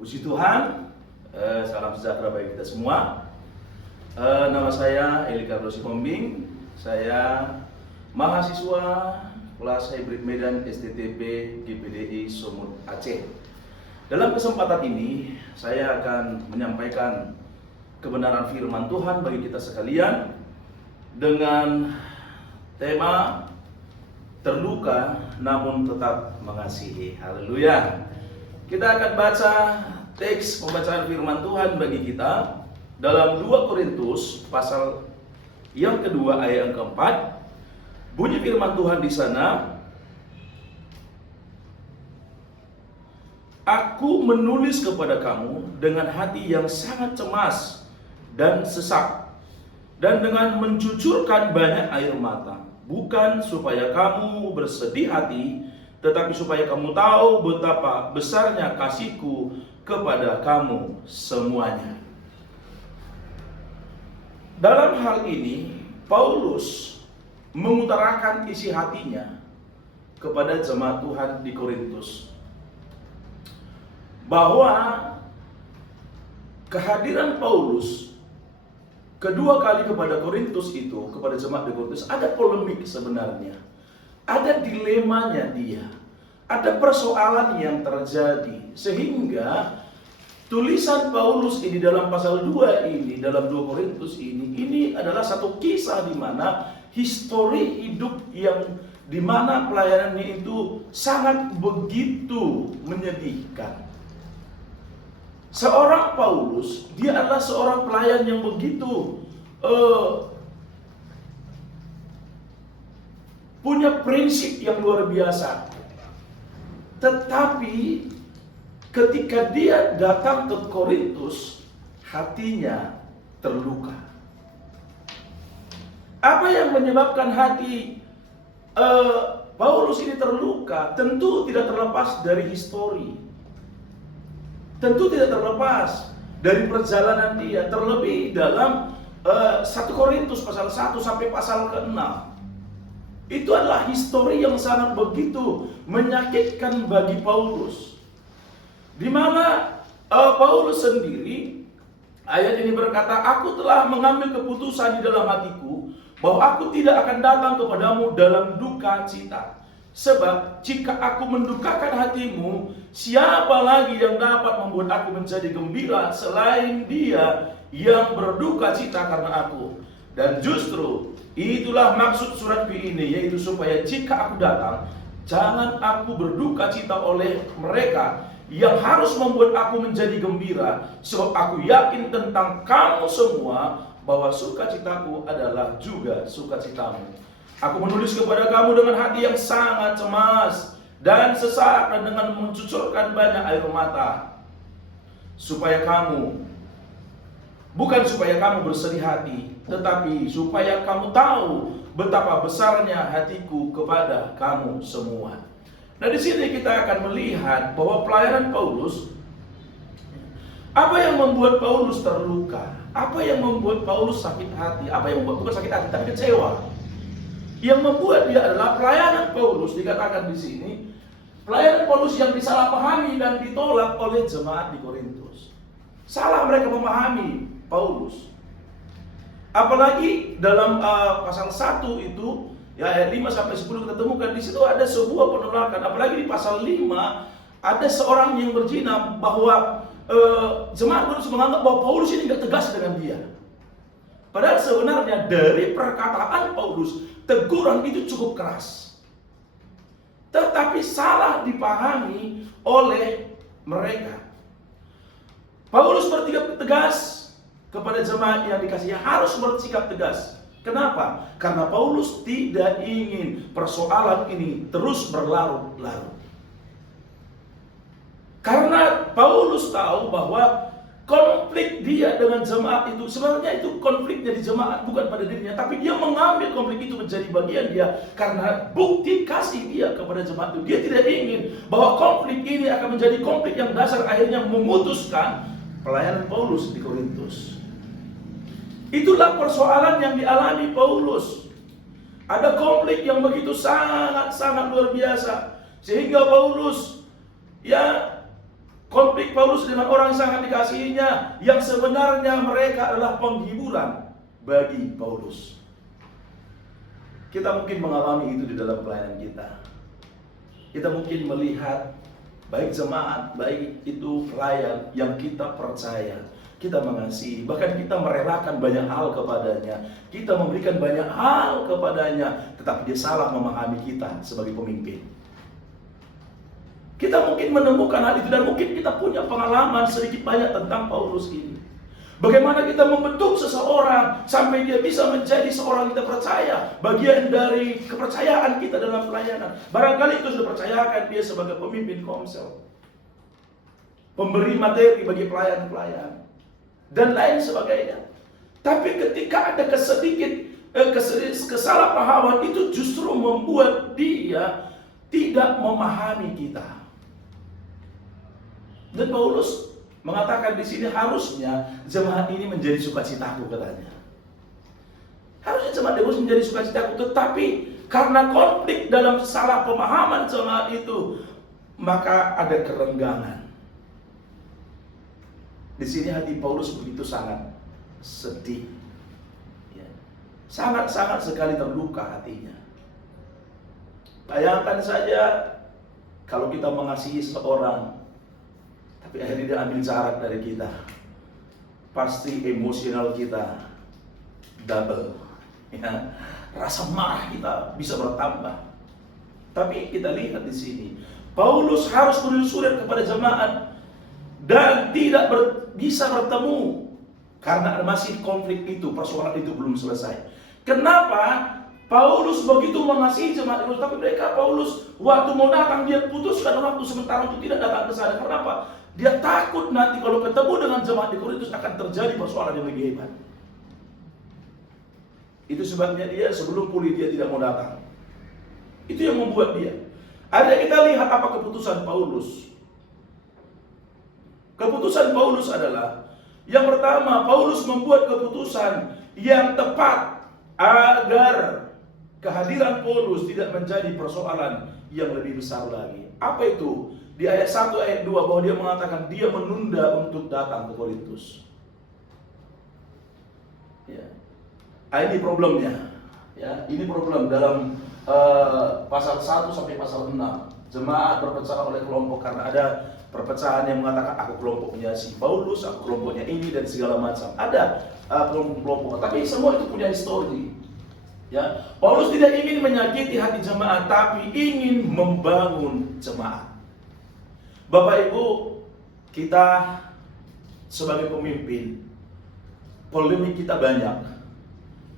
Puji Tuhan, salam sejahtera bagi kita semua. Nama saya Eli Carlos Sihombing. Saya mahasiswa kelas hybrid Medan STTP GPDI Sumut Aceh. Dalam kesempatan ini, saya akan menyampaikan kebenaran firman Tuhan bagi kita sekalian dengan tema terluka namun tetap mengasihi. Haleluya. Kita akan baca teks pembacaan firman Tuhan bagi kita dalam 2 Korintus pasal yang kedua ayat yang keempat. Bunyi firman Tuhan di sana, "Aku menulis kepada kamu dengan hati yang sangat cemas dan sesak, dan dengan mencucurkan banyak air mata, bukan supaya kamu bersedih hati, tetapi supaya kamu tahu betapa besarnya kasihku kepada kamu semuanya." Dalam hal ini, Paulus mengutarakan isi hatinya kepada jemaat Tuhan di Korintus, bahwa kehadiran Paulus kedua kali kepada Korintus itu, kepada jemaat di Korintus, ada polemik sebenarnya. Ada dilemanya dia. Ada persoalan yang terjadi. Sehingga tulisan Paulus ini dalam pasal 2 ini, dalam 2 Korintus ini adalah satu kisah di mana histori hidup yang di mana pelayanannya itu sangat begitu menyedihkan. Seorang Paulus, dia adalah seorang pelayan yang begitu punya prinsip yang luar biasa. Tetapi ketika dia datang ke Korintus, hatinya terluka. Apa yang menyebabkan hati Paulus ini terluka? Tentu tidak terlepas dari histori. Tentu tidak terlepas dari perjalanan dia. Terlebih dalam 1 Korintus pasal 1 sampai pasal ke-6. Itu adalah histori yang sangat begitu menyakitkan bagi Paulus. Di mana Paulus sendiri, ayat ini berkata, "Aku telah mengambil keputusan di dalam hatiku bahwa aku tidak akan datang kepadamu dalam duka cita. Sebab jika aku mendukakan hatimu, siapa lagi yang dapat membuat aku menjadi gembira selain dia yang berduka cita karena aku? Dan justru itulah maksud suratku ini, yaitu supaya jika aku datang, jangan aku berduka cita oleh mereka yang harus membuat aku menjadi gembira. Sebab aku yakin tentang kamu semua bahwa sukacitaku adalah juga sukacitamu. Aku menulis kepada kamu dengan hati yang sangat cemas dan sesak, dan dengan mencucurkan banyak air mata, supaya kamu, bukan supaya kamu bersedih hati, tetapi supaya kamu tahu betapa besarnya hatiku kepada kamu semua." Nah, di sini kita akan melihat bahwa pelayanan Paulus, apa yang membuat Paulus terluka, apa yang membuat Paulus sakit hati, apa yang membuat, bukan sakit hati tapi kecewa. Yang membuat dia adalah pelayanan Paulus, dikatakan di sini, pelayanan Paulus yang disalahpahami dan ditolak oleh jemaat di Korintus. Salah mereka memahami Paulus. Apalagi dalam pasal 1 itu, ya, ayat 5 sampai 10 kita temukan di situ ada sebuah penolakan. Apalagi di pasal 5 ada seorang yang berzina, bahwa jemaat Korintus menganggap bahwa Paulus ini tidak tegas dengan dia. Padahal sebenarnya dari perkataan Paulus, teguran itu cukup keras. Tetapi salah dipahami oleh mereka. Paulus bersikap tegas kepada jemaat yang dikasihi, harus bersikap tegas. Kenapa? Karena Paulus tidak ingin persoalan ini terus berlarut-larut. Karena Paulus tahu bahwa konflik dia dengan jemaat itu, sebenarnya itu konfliknya di jemaat, bukan pada dirinya. Tapi dia mengambil konflik itu menjadi bagian dia, karena bukti kasih dia kepada jemaat itu. Dia tidak ingin bahwa konflik ini akan menjadi konflik yang dasar akhirnya memutuskan pelayanan Paulus di Korintus. Itulah persoalan yang dialami Paulus. Ada konflik yang begitu sangat-sangat luar biasa, sehingga Paulus, ya, konflik konflik Paulus dengan orang yang sangat dikasihinya, yang sebenarnya mereka adalah penghiburan bagi Paulus. Kita mungkin mengalami itu di dalam pelayanan kita. Kita mungkin melihat baik jemaat, baik itu pelayan yang kita percaya, kita mengasihi, bahkan kita merelakan banyak hal kepadanya, kita memberikan banyak hal kepadanya, tetapi dia salah memahami kita sebagai pemimpin. Kita mungkin menemukan hal itu, dan mungkin kita punya pengalaman sedikit banyak tentang Paulus ini. Bagaimana kita membentuk seseorang sampai dia bisa menjadi seorang yang kita percaya, bagian dari kepercayaan kita dalam pelayanan. Barangkali itu sudah percayakan dia sebagai pemimpin komsel, pemberi materi bagi pelayan-pelayan, dan lain sebagainya. Tapi ketika ada kesalahpahaman, itu justru membuat dia tidak memahami kita. Dan Paulus mengatakan di sini harusnya jemaat ini menjadi sukacitaku, katanya. Harusnya jemaat Deus menjadi sukacitaku, tetapi karena konflik dalam salah pemahaman jemaat itu, maka ada kerenggangan. Di sini hati Paulus begitu sangat sedih, ya. Sangat-sangat sekali terluka hatinya. Bayangkan saja kalau kita mengasihi seseorang, tapi akhirnya dia ambil jarak dari kita, pasti emosional kita double, ya. Rasa marah kita bisa bertambah. Tapi kita lihat di sini, Paulus harus menulis surat kepada jemaat dan tidak bisa bertemu karena masih konflik itu, persoalan itu belum selesai. Kenapa? Paulus begitu mengasihi jemaat itu, tapi mereka Paulus waktu mau datang dia putuskan waktu sementara untuk tidak datang ke sana. Kenapa? Dia takut nanti kalau ketemu dengan jemaat di Korintus akan terjadi persoalan yang lebih hebat. Itu sebabnya dia sebelum pulih dia tidak mau datang. Itu yang membuat dia. Ada kita lihat apa keputusan Paulus. Keputusan Paulus adalah, yang pertama, Paulus membuat keputusan yang tepat agar kehadiran Paulus tidak menjadi persoalan yang lebih besar lagi. Apa itu? Di ayat 1, ayat 2, bahwa dia mengatakan dia menunda untuk datang ke Korintus. Ya. Ini problemnya. Ya, ini problem dalam pasal 1 sampai pasal 6. Jemaat berpecah oleh kelompok karena ada perpecahan yang mengatakan aku kelompoknya si Paulus, aku kelompoknya ini, dan segala macam. Ada kelompok-kelompok, tapi semua itu punya histori. Ya, Paulus tidak ingin menyakiti hati jemaat, tapi ingin membangun jemaat. Bapak Ibu, kita sebagai pemimpin, polemik kita banyak.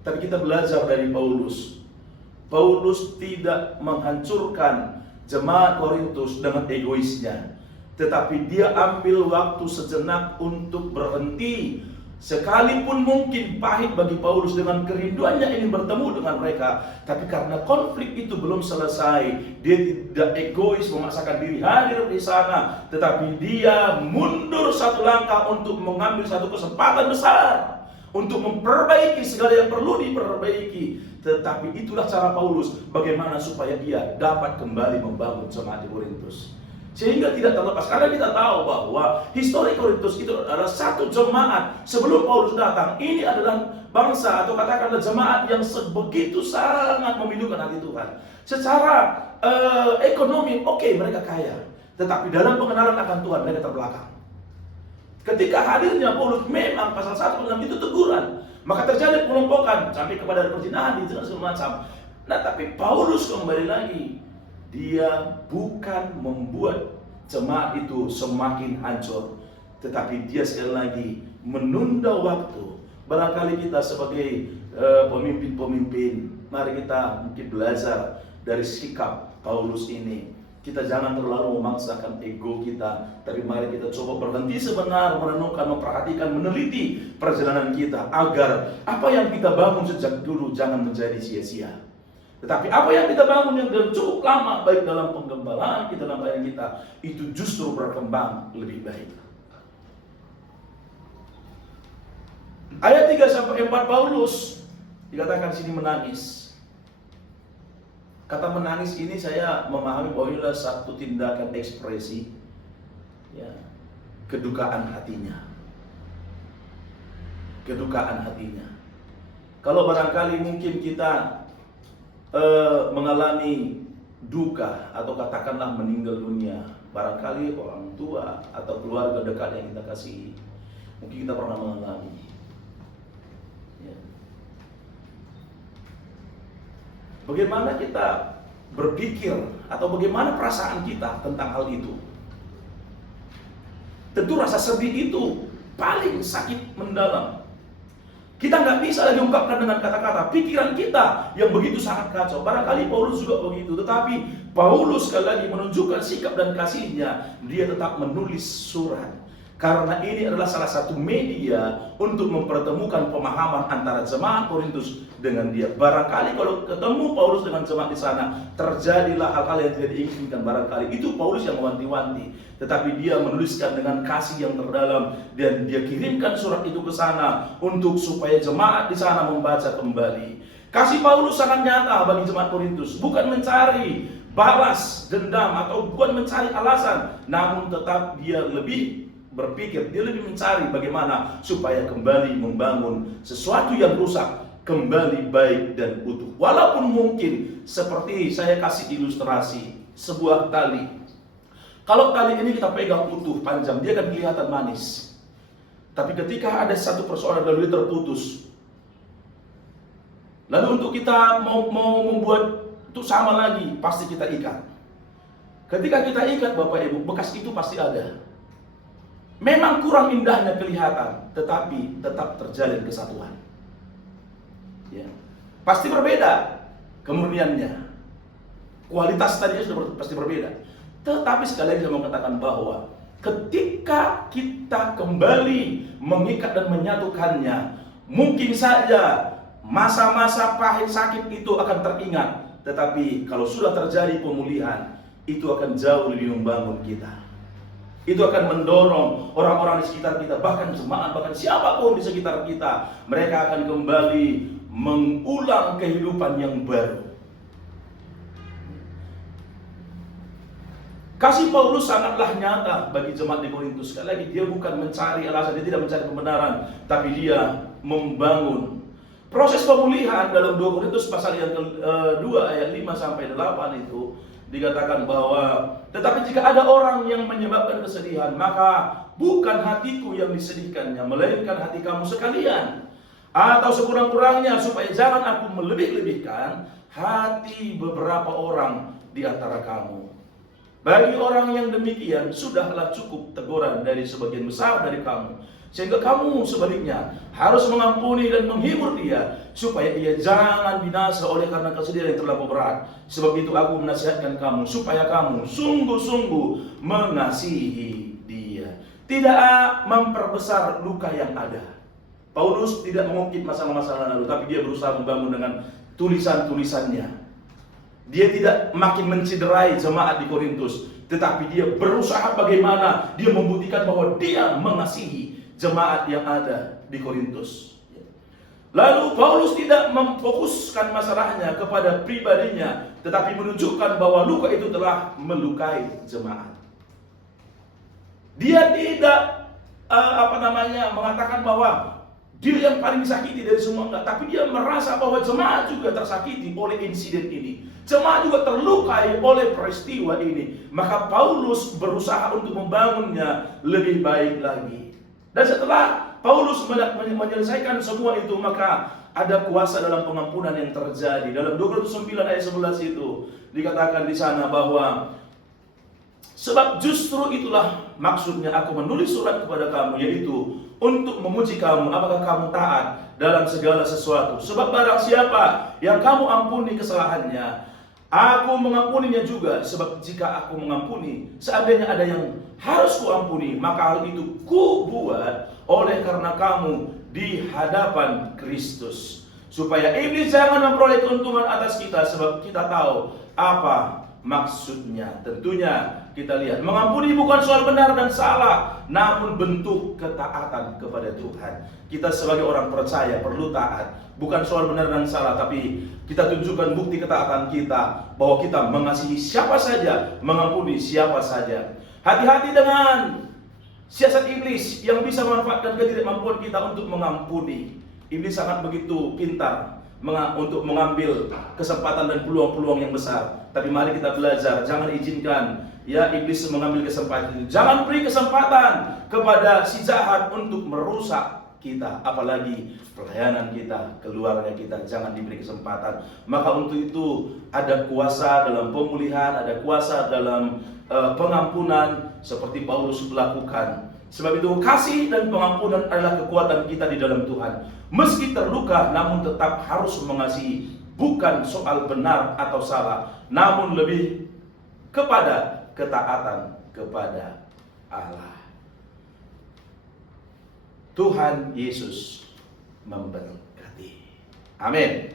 Tapi kita belajar dari Paulus. Paulus tidak menghancurkan jemaat Korintus dengan egoisnya, tetapi dia ambil waktu sejenak untuk berhenti. Sekalipun mungkin pahit bagi Paulus dengan kerinduannya ingin bertemu dengan mereka, tapi karena konflik itu belum selesai, dia tidak egois memaksakan diri hadir di sana, tetapi dia mundur satu langkah untuk mengambil satu kesempatan besar untuk memperbaiki segala yang perlu diperbaiki. Tetapi itulah cara Paulus bagaimana supaya dia dapat kembali membangun jemaat di Korintus. Sehingga tidak terlepas, karena kita tahu bahwa histori Korintus itu adalah satu jemaat sebelum Paulus datang. Ini adalah bangsa atau katakanlah jemaat yang begitu sangat memilukan hati Tuhan. Secara ekonomi, oke, mereka kaya, tetapi dalam pengenalan akan Tuhan mereka terbelakang. Ketika hadirnya Paulus, memang pasal 1 itu teguran, maka terjadi pelompokan sampai kepada perzinahan di segala macam. Nah, tapi Paulus kembali lagi, dia bukan membuat jemaat itu semakin hancur, tetapi dia sekali lagi menunda waktu. Barangkali kita sebagai pemimpin-pemimpin, mari kita mungkin belajar dari sikap Paulus ini. Kita jangan terlalu memaksakan ego kita, tapi mari kita coba berhenti sebentar, merenungkan, memperhatikan, meneliti perjalanan kita, agar apa yang kita bangun sejak dulu jangan menjadi sia-sia. Tetapi apa yang kita bangun yang cukup lama, baik dalam penggembalaan kita, dalam pelayanan kita, itu justru berkembang lebih baik. Ayat 3-4 Paulus dikatakan di sini menangis. Kata menangis ini saya memahami bahwa ini adalah satu tindakan ekspresi. Ya. kedukaan hatinya. Kedukaan hatinya. Kalau barangkali mungkin kita mengalami duka atau katakanlah meninggal dunia, barangkali orang tua atau keluarga dekat yang kita kasihi, mungkin kita pernah mengalami. Ya. Bagaimana kita berpikir atau bagaimana perasaan kita tentang hal itu? Tentu rasa sedih itu paling sakit mendalam. Kita nggak bisa lagi ungkapkan dengan kata-kata. Pikiran kita yang begitu sangat kacau. Barangkali Paulus juga begitu. Tetapi Paulus sekali lagi menunjukkan sikap dan kasihnya. Dia tetap menulis surat. Karena ini adalah salah satu media untuk mempertemukan pemahaman antara jemaat Korintus dengan dia. Barangkali kalau ketemu Paulus dengan jemaat di sana, terjadilah hal-hal yang tidak diinginkan. Barangkali itu Paulus yang mewanti-wanti. Tetapi dia menuliskan dengan kasih yang terdalam. Dan dia kirimkan surat itu ke sana untuk supaya jemaat di sana membaca kembali. Kasih Paulus sangat nyata bagi jemaat Korintus. Bukan mencari balas dendam atau bukan mencari alasan. Namun tetap dia lebih berpikir, dia lebih mencari bagaimana supaya kembali membangun sesuatu yang rusak kembali baik dan utuh. Walaupun mungkin seperti saya kasih ilustrasi sebuah tali. Kalau tali ini kita pegang utuh panjang, dia akan kelihatan manis. Tapi ketika ada satu persoalan lalu dia terputus, lalu untuk kita mau membuat itu sama lagi, pasti kita ikat. Ketika kita ikat Bapak Ibu, bekas itu pasti ada. Memang kurang indahnya kelihatan, tetapi tetap terjalin kesatuan. Ya. Pasti berbeda kemurniannya. Kualitas tadinya sudah pasti berbeda. Tetapi sekali lagi saya mau katakan bahwa ketika kita kembali mengikat dan menyatukannya, mungkin saja masa-masa pahit sakit itu akan teringat. Tetapi kalau sudah terjadi pemulihan, itu akan jauh lebih membangun kita. Itu akan mendorong orang-orang di sekitar kita, bahkan jemaat, bahkan siapapun di sekitar kita. Mereka akan kembali mengulang kehidupan yang baru. Kasih Paulus sangatlah nyata bagi jemaat di Korintus. Sekali lagi, dia bukan mencari alasan, dia tidak mencari pembenaran, tapi dia membangun. Proses pemulihan dalam 2 Korintus pasal yang ke-2 ayat 5 sampai 8 itu dikatakan bahwa tetapi jika ada orang yang menyebabkan kesedihan, maka bukan hatiku yang disedihkannya, melainkan hati kamu sekalian. Atau sekurang-kurangnya supaya jangan aku melebih-lebihkan hati beberapa orang di antara kamu. Bagi orang yang demikian, sudahlah cukup teguran dari sebagian besar dari kamu. Sehingga kamu sebaliknya harus mengampuni dan menghibur dia, supaya ia jangan binasa oleh karena kesedihan yang terlalu berat. Sebab itu aku menasihatkan kamu, supaya kamu sungguh-sungguh mengasihi dia. Tidak memperbesar luka yang ada. Paulus tidak mengungkit masalah-masalah lalu, tapi dia berusaha membangun dengan tulisan-tulisannya. Dia tidak makin menciderai jemaat di Korintus, tetapi dia berusaha bagaimana dia membuktikan bahwa dia mengasihi jemaat yang ada di Korintus. Lalu Paulus tidak memfokuskan masalahnya kepada pribadinya, tetapi menunjukkan bahwa luka itu telah melukai jemaat. Dia tidak mengatakan bahwa dia yang paling disakiti dari semua, enggak, tapi dia merasa bahwa jemaat juga tersakiti oleh insiden ini. Jemaat juga terlukai oleh peristiwa ini. Maka Paulus berusaha untuk membangunnya lebih baik lagi. Dan setelah Paulus menyelesaikan semua itu, maka ada kuasa dalam pengampunan yang terjadi. Dalam 2 Korintus 9 ayat 11 itu dikatakan di sana bahwa sebab justru itulah maksudnya aku menulis surat kepada kamu, yaitu untuk memuji kamu apakah kamu taat dalam segala sesuatu. Sebab barang siapa yang kamu ampuni kesalahannya, aku mengampuninya juga. Sebab jika aku mengampuni, seandainya ada yang harus kuampuni, maka hal itu ku buat oleh karena kamu di hadapan Kristus, supaya iblis jangan memperoleh keuntungan atas kita. Sebab kita tahu apa maksudnya. Tentunya kita lihat, mengampuni bukan soal benar dan salah, namun bentuk ketaatan kepada Tuhan. Kita sebagai orang percaya perlu taat, bukan soal benar dan salah, tapi kita tunjukkan bukti ketaatan kita bahwa kita mengasihi siapa saja, mengampuni siapa saja. Hati-hati dengan siasat iblis yang bisa memanfaatkan ketidakmampuan kita untuk mengampuni. Iblis sangat begitu pintar untuk mengambil kesempatan dan peluang-peluang yang besar. Tapi mari kita belajar, jangan izinkan ya iblis mengambil kesempatan itu. Jangan beri kesempatan kepada si jahat untuk merusak kita, apalagi pelayanan kita, keluarga kita, jangan diberi kesempatan. Maka untuk itu ada kuasa dalam pemulihan, ada kuasa dalam pengampunan seperti Paulus melakukan. Sebab itu kasih dan pengampunan adalah kekuatan kita di dalam Tuhan. Meski terluka namun tetap harus mengasihi, bukan soal benar atau salah, namun lebih kepada ketaatan kepada Allah. Tuhan Yesus memberkati. Amin.